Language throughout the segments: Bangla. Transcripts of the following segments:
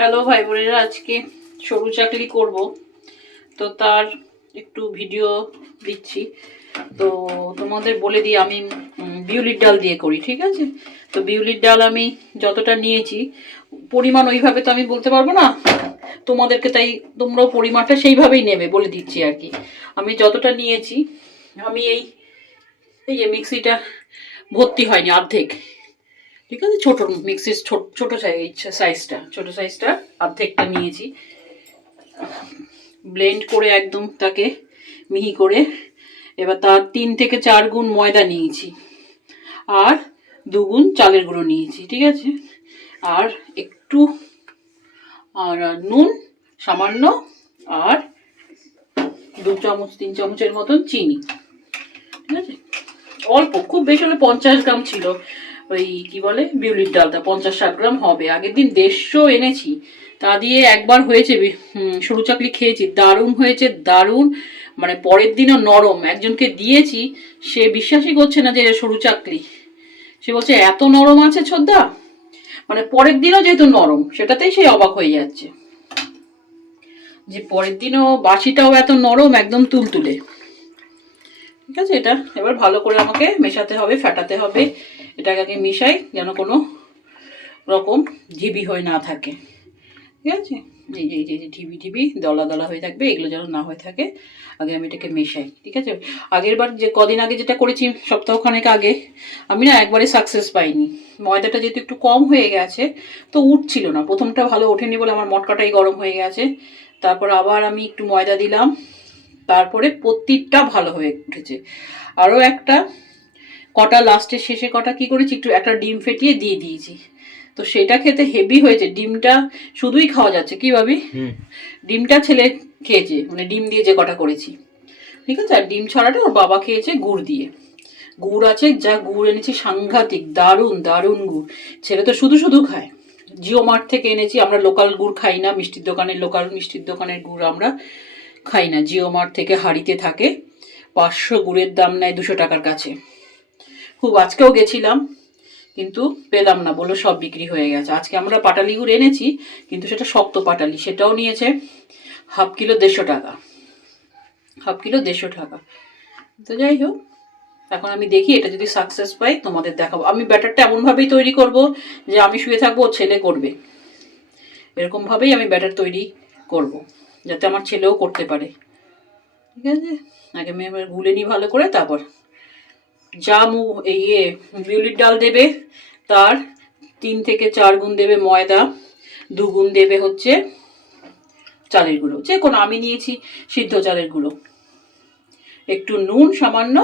হ্যালো ভাই বোনেরা, আজকে সরু চাকলি করব, তো তার একটু ভিডিও দিচ্ছি। তো তোমাদের বলে দিই, আমি বিউলির ডাল দিয়ে করি, ঠিক আছে? তো বিউলির ডাল আমি যতটা নিয়েছি, পরিমাণ ওইভাবে তো আমি বলতে পারবো না তোমাদেরকে, তাই তোমরাও পরিমাণটা সেইভাবেই নেবে, বলে দিচ্ছি আর কি। আমি যতটা নিয়েছি, আমি এই যে মিক্সিটা ভর্তি হয়নি, অর্ধেক, ঠিক আছে? ছোট মিক্সির ছোট সাইজটা অর্ধেকটা নিয়েছি। ব্লেন্ড করে একদম তাকে মিহি করে, এবার তার 3 থেকে 4 গুণ ময়দা নিয়েছি, আর 2 গুণ চালের গুঁড়ো নিয়েছি, ঠিক আছে? আর একটু আর নুন সামান্য, আর 2 চামচ 3 চামচের মতন চিনি, ঠিক আছে? অল্প, খুব বেশি হলে 50 গ্রাম ছিল ওই কি বলে বিউলির ডালটা, 50-60 গ্রাম হবে। আগের দিন 150 এনেছি, তা দিয়ে একবার হয়েছে সরু চাকলি খেয়েছি, দারুণ হয়েছে, দারুণ। মানে পরের দিনও নরম। একজনকে দিয়েছি, সে বিশ্বাসই করছে না যে সরু চাকলি। সে বলছে এত নরম আছে ছোদ্দা, মানে পরের দিনও যেহেতু নরম, সেটাতেই সে অবাক হয়ে যাচ্ছে যে পরের দিনও বাসিটাও এত নরম, একদম তুলতুলে। ঠিক আছে, এটা এবার ভালো করে আমাকে মেশাতে হবে, ফাটাতে হবে। এটাকে আগে মিশাই যেন কোনো রকম ঢিবি হয়ে না থাকে, ঠিক আছে? এই যে এই যে ঢিবি ঢিবি দলা দলা হয়ে থাকবে, এগুলো যেন না হয়ে থাকে। আগে আমি এটাকে মেশাই, ঠিক আছে? আগের বার যে কদিন আগে যেটা করেছি, সপ্তাহখানেক আগে, আমি না একবারে সাকসেস পাইনি। ময়দাটা যেহেতু একটু কম হয়ে গেছে, তো উঠছিল না। প্রথমটা ভালো ওঠেনি বলে আমার মটকাটাই গরম হয়ে গেছে। তারপর আবার আমি একটু ময়দা দিলাম, তারপরে প্রত্যেকটা ভালো হয়ে উঠেছে। আরও একটা কটা লাস্টের শেষে কটা কি করেছি, একটু একটা ডিম ফেটিয়ে দিয়ে দিয়েছি। তো সেটা খেতে হেভি হয়েছে। ডিমটা শুধুই খাওয়া যাচ্ছে, কি ভাবি? ডিমটা ছেলে খেয়েছে, মানে ডিম দিয়ে যে কটা করেছি, ঠিক আছে? আর ডিম ছাড়াটা ওর বাবা খেয়েছে গুড় দিয়ে। গুড় আছে, যা গুড় এনেছি সাংঘাতিক, দারুণ দারুণ গুড়। ছেলে তো শুধু শুধু খায়। জিও মার্ট থেকে এনেছি, আমরা লোকাল গুড় খাই না, মিষ্টির দোকানের লোকাল মিষ্টির দোকানের গুড় আমরা খাই না। জিও মার্ট থেকে হাঁড়িতে থাকে, 500 গুড়ের দাম নেয় 200 টাকার কাছে। খুব আজকেও গেছিলাম, কিন্তু পেলাম না, বললো সব বিক্রি হয়ে গেছে। আজকে আমরা পাটালি গুড় এনেছি, কিন্তু সেটা শক্ত পাটালি, সেটাও নিয়েছে হাফ কিলো 150 টাকা, হাফ কিলো 150 টাকা। তো যাই হোক, এখন আমি দেখি এটা যদি সাকসেস পাই তোমাদের দেখাবো। আমি ব্যাটারটা এমনভাবেই তৈরি করব যে আমি শুয়ে থাকবো, ছেলে করবে। এরকমভাবেই আমি ব্যাটার তৈরি করব, যাতে আমার ছেলেও করতে পারে, ঠিক আছে? আগে আমি এবার গুলে নিই ভালো করে, তারপর যা বিউলির ডাল দেবে তার 3 থেকে 4 গুণ দেবে ময়দা, 2 গুণ দেবে হচ্ছে চালের গুঁড়ো, যে কোনো, আমি নিয়েছি সিদ্ধ চালের গুঁড়ো, একটু নুন সামান্য,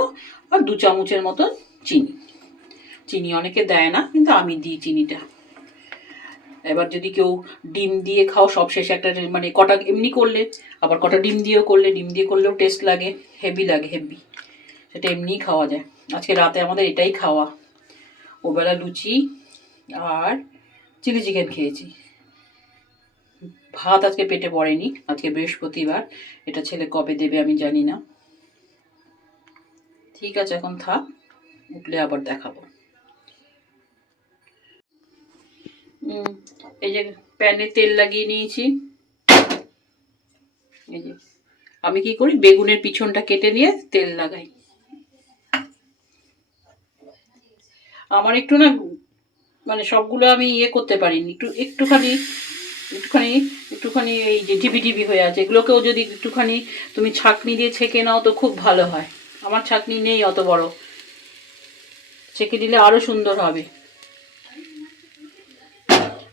আর 2 চামচের মতন চিনি। চিনি অনেকে দেয় না, কিন্তু আমি দিই চিনিটা। এবার যদি কেউ ডিম দিয়ে খাও, সব শেষে একটা, মানে কটা এমনি করলে, আবার কটা ডিম দিয়েও করলে, ডিম দিয়ে করলেও টেস্ট লাগে, হেভি লাগে, হেভি। সেটা এমনিই খাওয়া যায়। আজকে রাতে আমাদের এটাই খাওয়া। ওবেলা লুচি আর চিলি চিকেন খেয়েছি। ভাত আজকে পেটে পড়েনি, আজকে বৃহস্পতিবার, এটা ছেলে কবে দেবে আমি জানি না। ঠিক আছে, এখন থাক, উঠলে আবার দেখাবো। এই যে প্যানে তেল লাগিয়ে নিয়েছি। এই যে আমি কি করি, বেগুনের পিছনটা কেটে নিয়ে তেল লাগাই। আমার একটু না, মানে সবগুলো আমি করতে পারিনি, একটুখানি একটুখানি একটুখানি এই যে ঢিবি ঢিবি হয়ে আছে, এগুলোকেও যদি একটুখানি তুমি ছাঁকনি দিয়ে ছেঁকে নাও তো খুব ভালো হয়। আমার ছাঁকনি নেই অত বড়, ছেঁকে দিলে আরো সুন্দর হবে।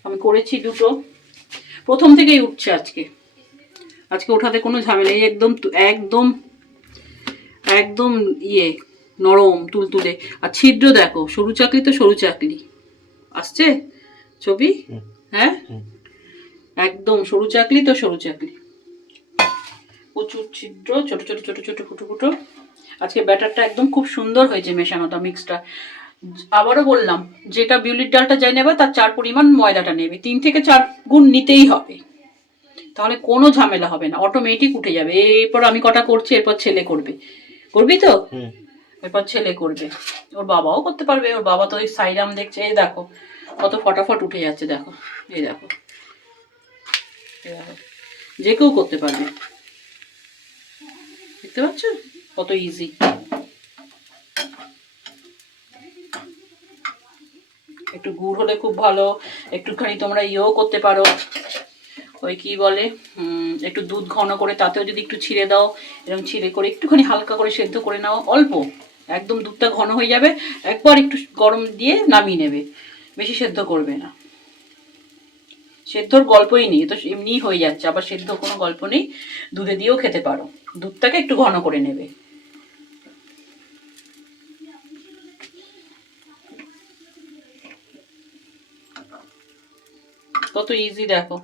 আমি করেছি দুটো, প্রথম থেকেই উঠছে আজকে। আজকে ওঠাতে কোনো ঝামেলা নেই, একদম একদম একদম নরম তুলতুলে। আর ছিদ্র দেখো, সরু চাকলি তো সরু চাকলি আসছে ছবি, হ্যাঁ একদম সরু চাকলি তো সরু চাকলি, প্রচুর ছিদ্র, ছোট ছোট ছোট ছোট ফুটো ফুটো। আজকে ব্যাটারটা একদম খুব সুন্দর হয়েছে মেশানোটা, মিক্সটা। আবারও বললাম, যেটা বিউলির ডালটা যাই নেবে তার 4 পরিমাণ ময়দাটা নেবে, 3 থেকে 4 গুণ নিতেই হবে, তাহলে কোনো ঝামেলা হবে না, অটোমেটিক উঠে যাবে। এরপর আমি কটা করছি, এরপর ছেলে করবে। করবি তো? এরপর ছেলে করবে, ওর বাবাও করতে পারবে। ওর বাবা তো ওই সাইরাম দেখছে, এই দেখো কত ফটাফট উঠে যাচ্ছে, দেখো, এই দেখো। যে কেউ করতে পারবে, দেখতে পাচ্ছ কত ইজি। একটু গুড় হলে খুব ভালো, একটুখানি তোমরা ইয়েও করতে পারো, ওই কি বলে একটু দুধ ঘন করে তাতেও যদি একটু ছিঁড়ে দাও, এরকম ছিঁড়ে করে একটুখানি হালকা করে সেদ্ধ করে নাও, অল্প একদম দুধটা ঘন হয়ে যাবে, একবার একটু গরম দিয়ে নামিয়ে নেবে, বেশি সেদ্ধ করবে না। সেদ্ধর গল্পই নেই, তো এমনিই হয়ে যাচ্ছে, আবার সেদ্ধ কোনো গল্প নেই, দুধে দিয়েও খেতে পারো, দুধটাকে একটু ঘন করে নেবে। কত ইজি দেখো,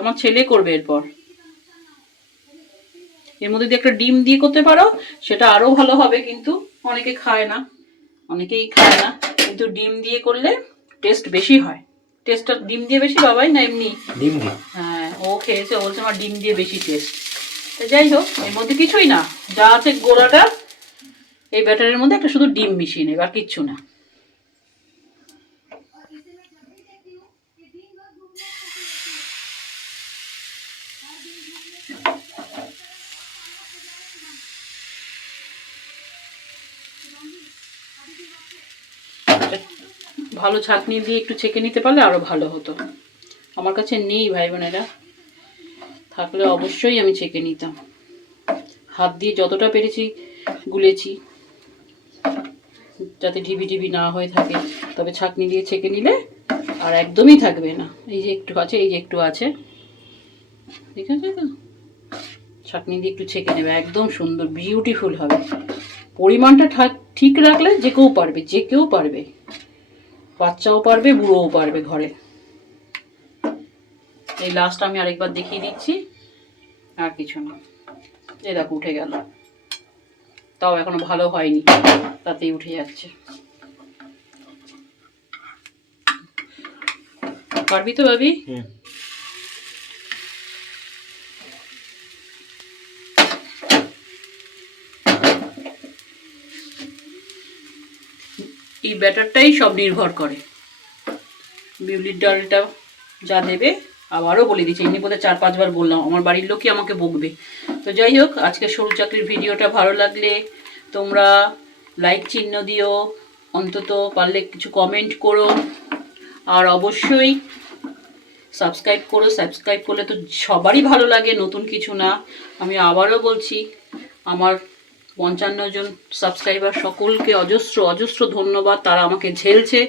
আমার ছেলে করবে এরপর। এর মধ্যে দিয়ে একটা ডিম দিয়ে করতে পারো, সেটা আরো ভালো হবে, কিন্তু অনেকে খায় না, অনেকেই খায় না, কিন্তু ডিম দিয়ে করলে টেস্ট বেশি হয়। টেস্টটা ডিম দিয়ে বেশি বাবাই না এমনি? ডিম দিয়ে। হ্যাঁ, ও খেয়েছে, বলছে আমার ডিম দিয়ে বেশি টেস্ট। তো যাই হোক, এর মধ্যে কিছুই না, যা আছে গোড়াটা, এই ব্যাটারের মধ্যে একটা শুধু ডিম মিশিয়ে নেবে, আর কিচ্ছু না। ভালো ছাঁকনি দিয়ে একটু ছেঁকে নিতে পারলে আরো ভালো হতো। আমার কাছে নেই ভাই বোনেরা, থাকলে অবশ্যই আমি ছেঁকে নিতাম। হাত দিয়ে যতটা পেরেছি গুলেছি, যাতে ঢিবি ঢিবি না হয়ে থাকে, তবে ছাঁকনি দিয়ে ছেঁকে নিলে আর একদমই থাকবে না। এই যে একটু আছে, এই যে একটু আছে, ঠিক আছে তো, ছাঁকনি দিয়ে একটু ছেঁকে নেবে, একদম সুন্দর বিউটিফুল হবে। পরিমাণটা ঠিক রাখলে যে কেউ পারবে, যে কেউ পারবে, বাচ্চাও পারবে, বুড়োও পারবে ঘরে। এই লাস্ট আমি আরেকবার দেখিয়ে দিচ্ছি, আর কিছু না। এই দেখো উঠে গেল, তাও এখনো ভালো হয়নি, তাতেই উঠে যাচ্ছে। পারবি তো ভাবি? এই ব্যাটারটাই সব নির্ভর করে, বিউলির ডালটা যা দেবে। আবারও বলে দিচ্ছি, এমনি বোধহয় 4-5 বার বললাম, আমার বাড়ির লোকই আমাকে বকবে। তো যাই হোক, আজকে সরু চাকরির ভিডিওটা ভালো লাগলে তোমরা লাইক চিহ্ন দিও, অন্তত পারলে কিছু কমেন্ট করো, আর অবশ্যই সাবস্ক্রাইব করো। সাবস্ক্রাইব করলে তো সবারই ভালো লাগে, নতুন কিছু না। আমি আবারও বলছি, আমার 55 জন সাবস্ক্রাইবার, সকলকে অজস্র অজস্র ধন্যবাদ। তারা আমাকে ঝেলছে,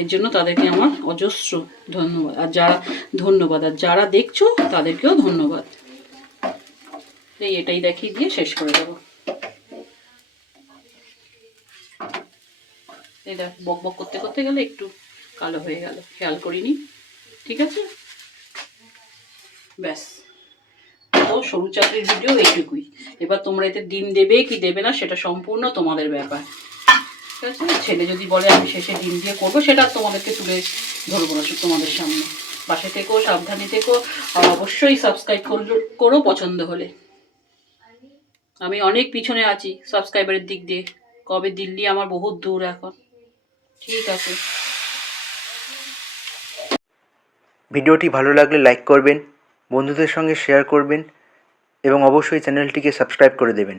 এর জন্য তাদেরকে আমার অজস্র ধন্যবাদ। আর যারা দেখছো তাদেরকেও ধন্যবাদ। এটাই দেখিয়ে দিয়ে শেষ করে দেবো। এই দেখ, বক বক করতে করতে গেলে একটু কালো হয়ে গেল, খেয়াল করিনি, ঠিক আছে, ব্যাস। তো সরু চাকরির ভিডিও এইটুকুই। এবার তোমরা এতে ডিম দেবে কি দেবে না সেটা সম্পূর্ণ তোমাদের ব্যাপার, ঠিক আছে। ছেলে যদি বলে আমি শেষে ডিম দিয়ে করবো, সেটা তোমাদেরকে তুলে ধরবো না তোমাদের সামনে। পাশে থেকো, সাবধানে থেকো, আর অবশ্যই সাবস্ক্রাইব করো পছন্দ হলে। আমি অনেক পিছনে আছি সাবস্ক্রাইবারের দিক দিয়ে, কবে দিল্লি আমার বহুত দূর এখন, ঠিক আছে। ভিডিওটি ভালো লাগলে লাইক করবেন, বন্ধুদের সঙ্গে শেয়ার করবেন এবং অবশ্যই চ্যানেলটিকে সাবস্ক্রাইব করে দেবেন।